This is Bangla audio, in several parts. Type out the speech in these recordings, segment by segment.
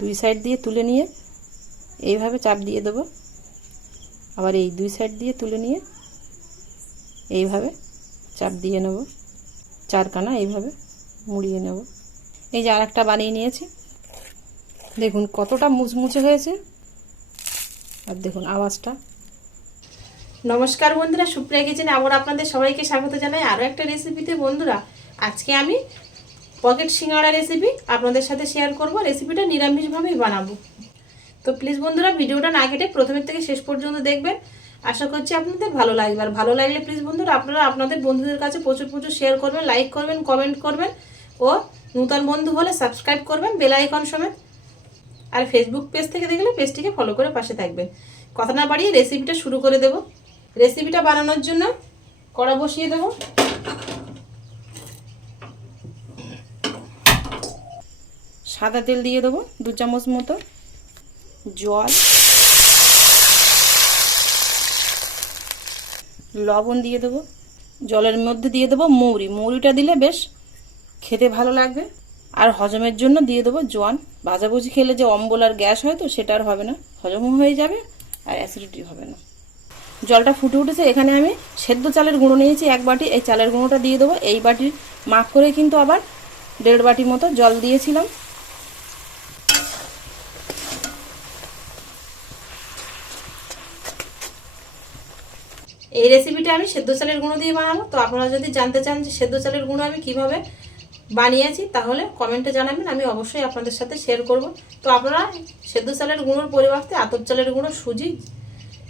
দুই সাইড দিয়ে তুলে নিয়ে এইভাবে চাপ দিয়ে দেবো, আবার এই দুই সাইড দিয়ে তুলে নিয়ে এইভাবে চাপ দিয়ে নেব, চারখানা এইভাবে মুড়িয়ে নেব। এই যে আরেকটা বানিয়ে নিয়েছি, দেখুন কতটা মুচমুচে হয়েছে, আর দেখুন আওয়াজটা। নমস্কার বন্ধুরা, সুপ্রিয়া কিচেনে আবার আপনাদের সবাইকে স্বাগত জানাই আরও একটা রেসিপিতে। বন্ধুরা, আজকে আমি পকেট সিঙ্গাড়া রেসিপি আপনাদের সাথে শেয়ার করব। রেসিপিটা নিরামিষভাবেই বানাবো, তো প্লিজ বন্ধুরা ভিডিওটা না কেটে প্রথমের থেকে শেষ পর্যন্ত দেখবেন। আশা করছি আপনাদের ভালো লাগবে, আর ভালো লাগলে প্লিজ বন্ধুরা আপনারা আপনাদের বন্ধুদের কাছে প্রচুর প্রচুর শেয়ার করবেন, লাইক করবেন, কমেন্ট করবেন, ও নতুন বন্ধু হলে সাবস্ক্রাইব করবেন বেল আইকন সমেত। আর ফেসবুক পেজ থেকে দেখলে পেজটিকে ফলো করে পাশে থাকবেন। কথা না বাড়িয়ে রেসিপিটা শুরু করে দেব। রেসিপিটা বানানোর জন্য কড়া বসিয়ে দেব। সাদা তেল দিয়ে দেবো 2 চামচ মতো, জল, লবণ দিয়ে দেবো, জলের মধ্যে দিয়ে দেবো মৌরি। মৌরিটা দিলে বেশ খেতে ভালো লাগবে। আর হজমের জন্য দিয়ে দেবো জোয়ান। ভাজাভুজি খেলে যে অম্বল আর গ্যাস হয়, তো সেটা আর হবে না, হজমও হয়ে যাবে আর অ্যাসিডিটি হবে না। জলটা ফুটে উঠেছে, এখানে আমি সেদ্ধ চালের গুঁড়ো নিয়েছি 1 বাটি। এই চালের গুঁড়োটা দিয়ে দেবো। এই বাটির মাপ করে কিন্তু আবার 1.5 বাটি মতো জল দিয়েছিলাম। এই রেসিপিটা আমি সেদ্ধ চালের গুঁড়ো দিয়ে বানাবো। তো আপনারা যদি জানতে চান যে সেদ্ধ চালের গুঁড়ো আমি কিভাবে বানিয়েছি, তাহলে কমেন্টে জানাবেন, আমি অবশ্যই আপনাদের সাথে শেয়ার করব। তো আপনারা সেদ্ধ চালের গুঁড়োর পরিবর্তে আতপ চালের গুঁড়ো, সুজি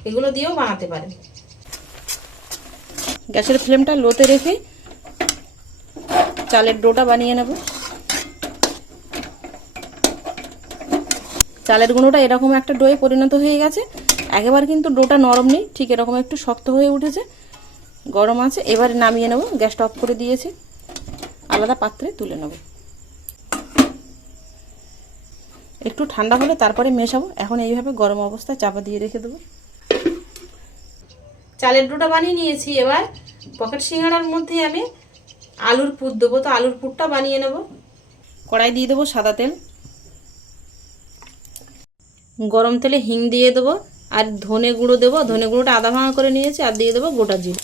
এগুলো দিয়েও বানাতে পারেন। গ্যাসের ফ্লেমটা লোতে রেখে চালের ডোটা বানিয়ে নেব। চালের গুঁড়োটা এরকম একটা ডোয়ে পরিণত হয়ে গেছে। একেবারে কিন্তু ডোটা নরম নেই, ঠিক এরকম একটু শক্ত হয়ে উঠেছে, গরম আছে। এবারে নামিয়ে নেব, গ্যাসটা অফ করে দিয়েছি, আলাদা পাত্রে তুলে নেব। একটু ঠান্ডা হলে তারপরে মেশাবো। এখন এইভাবে গরম অবস্থায় চাপা দিয়ে রেখে দেবো। চালের ডোটা বানিয়ে নিয়েছি। এবার পকেট সিঙ্গাড়ার মধ্যে আমি আলুর পুর দেবো। তো আলুর পুরটা বানিয়ে নেব। কড়াই দিয়ে দেবো সাদা তেল, গরম তেলে হিং দিয়ে দেবো আর ধনে গুঁড়ো দেবো। ধনে গুঁড়োটা আধা ভাঙা করে নিয়েছি, আর দিয়ে দেবো গোটা জিরে।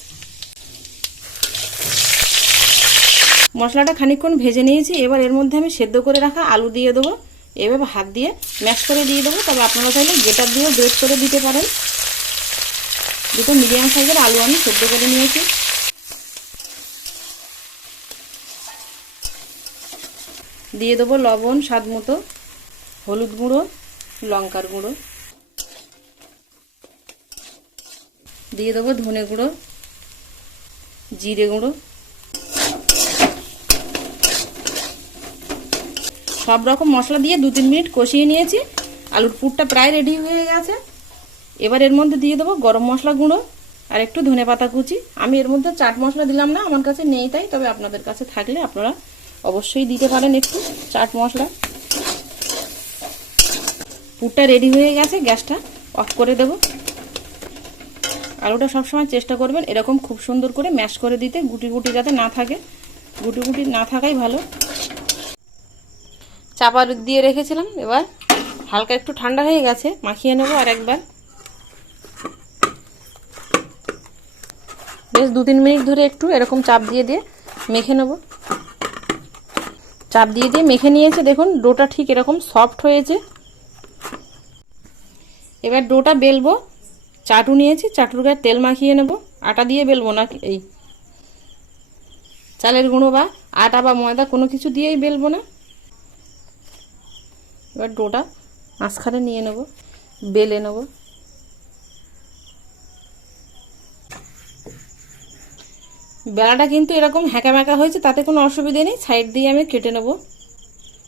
মশলাটা খানিকক্ষণ ভেজে নিয়েছি। এবার এর মধ্যে আমি সেদ্ধ করে রাখা আলু দিয়ে দেবো। এভাবে হাত দিয়ে ম্যাশ করে দিয়ে দেবো। তবে আপনারা চাইলে গ্রেটার দিয়েও গ্রেট করে দিতে পারেন। দুটো মিডিয়াম সাইজের আলু আমি সেদ্ধ করে নিয়েছি। দিয়ে দেবো লবণ স্বাদ মতো, হলুদ গুঁড়ো, লঙ্কার গুঁড়ো, দিয়ে দেবো ধনে গুঁড়ো, জিরে গুঁড়ো। সব রকম মশলা দিয়ে 2-3 মিনিট কষিয়ে নিয়েছি। আলুর পুরটা প্রায় রেডি হয়ে গেছে। এবার এর মধ্যে দিয়ে দেবো গরম মশলা গুঁড়ো আর একটু ধনে পাতা কুচি। আমি এর মধ্যে চাট মশলা দিলাম না, আমার কাছে নেই তাই। তবে আপনাদের কাছে থাকলে আপনারা অবশ্যই দিতে পারেন একটু চাট মশলা। পুরটা রেডি হয়ে গেছে, গ্যাসটা অফ করে দেব। আলুটা সবসময় চেষ্টা করবেন এরকম খুব সুন্দর করে ম্যাশ করে দিতে, গুটি গুটি যাতে না থাকে। গুটি গুটি না থাকাই ভালো। চাপা দিয়ে রেখেছিলাম, এবার হালকা একটু ঠান্ডা হয়ে গেছে, মাখিয়ে নেব আর একবার। বেশ 2-3 মিনিট ধরে একটু এরকম চাপ দিয়ে দিয়ে মেখে নেব। চাপ দিয়ে দিয়ে মেখে নিয়েছে, দেখুন ডোটা ঠিক এরকম সফট হয়েছে। এবার ডোটা বেলবো। চাটু নিয়েছি, চাটুর গায়ে তেল মাখিয়ে নেব। আটা দিয়ে বেলবো না, এই চালের গুঁড়ো বা আটা বা ময়দা কোনো কিছু দিয়েই বেলবো না। এবার ডোটা মাঝখানে নিয়ে নেব, বেলে নেব। বেলাটা কিন্তু এরকম হ্যাঁকা ম্যাঁকা হয়েছে, তাতে কোনো অসুবিধে নেই। সাইড দিয়ে আমি কেটে নেব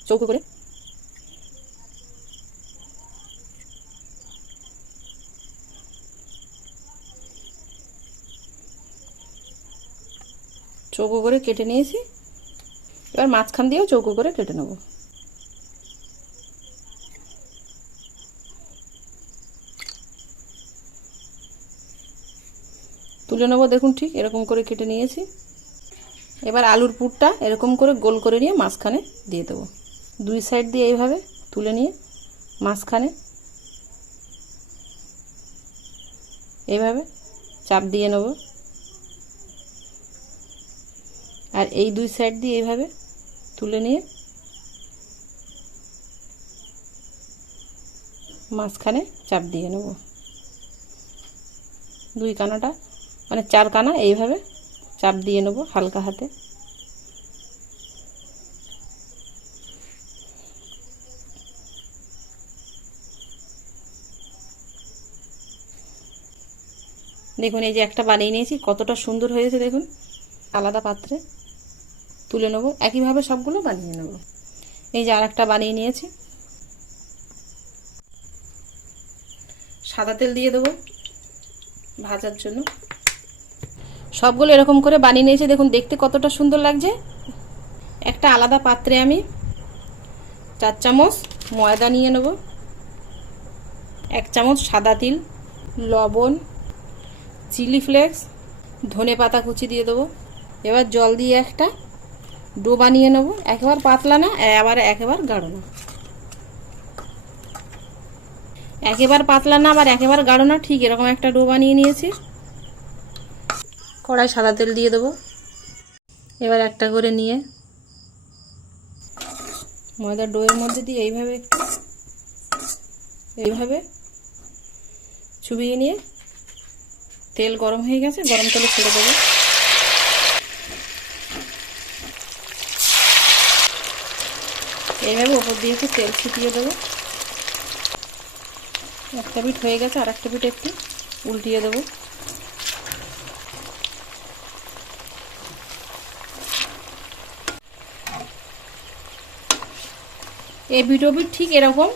চৌকো করে। চৌকো করে কেটে নিয়েছি। এবার মাঝখান দিয়েও চৌকো করে কেটে নেব। তুলে নেব, দেখুন ঠিক এরকম করে কেটে নিয়েছি। এবার আলুর পুরটা এরকম করে গোল করে নিয়ে মাঝখানে দিয়ে দেবো। 2 সাইড দিয়ে এইভাবে তুলে নিয়ে মাঝখানে এইভাবে চাপ দিয়ে নেব, আর এই দুই সাইড দিয়ে এইভাবে তুলে নিয়ে মাঝখানে চাপ দিয়ে নেব। দুই কানাটা মানে 4 কানা এইভাবে চাপ দিয়ে নেব হালকা হাতে। দেখুন এই যে একটা বানিয়ে নিয়েছি, কতটা সুন্দর হয়েছে দেখুন। আলাদা পাত্রে তুলে নেব, একইভাবে সবগুলো বানিয়ে নেব। এই যে আরেকটা বানিয়ে নিয়েছি। সাদা তেল দিয়ে দেবো ভাজার জন্য। সবগুলো এরকম করে বানিয়ে নিয়েছি, দেখুন দেখতে কতটা সুন্দর লাগছে। একটা আলাদা পাত্রে আমি 4 চামচ ময়দা নিয়ে নেব, 1 চামচ সাদা তিল, লবণ, চিলি ফ্লেক্স, ধনে পাতা কুচি দিয়ে দেবো। এবার জল দিয়ে একটা ডো বানিয়ে নেব, একেবারে পাতলা না আবার একেবারে গাঢ় না, একেবারে পাতলা না আবার একেবারে গাঢ় না, ঠিক এরকম একটা ডো বানিয়ে নিয়েছি। কড়াই সাদা তেল দিয়ে দেবো। এবার একটা করে নিয়ে ময়দার ডোয়ের মধ্যে দিয়ে এইভাবে চুবিয়ে নিয়ে, তেল গরম হয়ে গেছে, গরম তেলে ছেড়ে দেবো। এইভাবে ওপর দিয়ে একটু তেল ছিটিয়ে দেবো। একটা পিঠ হয়ে গেছে, আর একটা পিঠ একটু উল্টিয়ে দেবো। এই পিঠও পিঠ ঠিক এরকম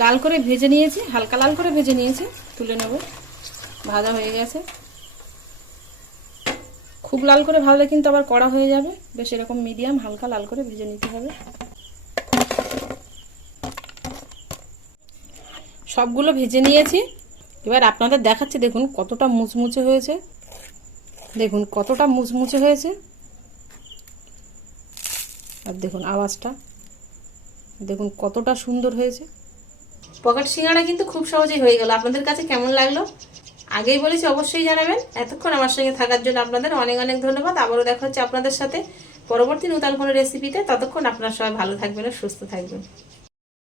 লাল করে ভেজে নিয়েছি, হালকা লাল করে ভেজে নিয়েছি, তুলে নেব। ভাজা হয়ে গেছে। খুব লাল করে ভাজলে কিন্তু আবার কড়া হয়ে যাবে, বেশ এরকম মিডিয়াম হালকা লাল করে ভেজে নিতে হবে। সবগুলো ভেজে নিয়েছি, এবার আপনাদের দেখাচ্ছি দেখুন কতটা মুচমুচে হয়েছে, দেখুন কতটা মুচমুচে হয়েছে। আর দেখুন আওয়াজটা, দেখুন কতটা সুন্দর হয়েছে। পকেট সিঙ্গাড়া কিন্তু খুব সহজেই হয়ে গেল। আপনাদের কাছে কেমন লাগলো আগেই বলেছি, অবশ্যই জানাবেন। এতক্ষণ আমার সঙ্গে থাকার জন্য আপনাদের অনেক অনেক ধন্যবাদ। আবারও দেখা হচ্ছে আপনাদের সাথে পরবর্তী নতুন কোনো রেসিপিতে। ততক্ষণ আপনারা সবাই ভালো থাকবেন ও সুস্থ থাকবেন।